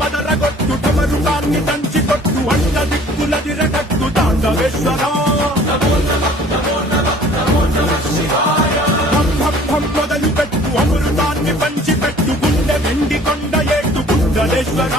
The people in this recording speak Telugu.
మదరగొట్టు టమరుకాన్ని దంచి కొట్టు అన్న దిక్కుల దిరగట్టు తాండవేశ్వర మొదలు పెట్టు అమృతాన్ని పంచి పెట్టు గుండె వెండి కొండ ఏటు గుండలేశ్వర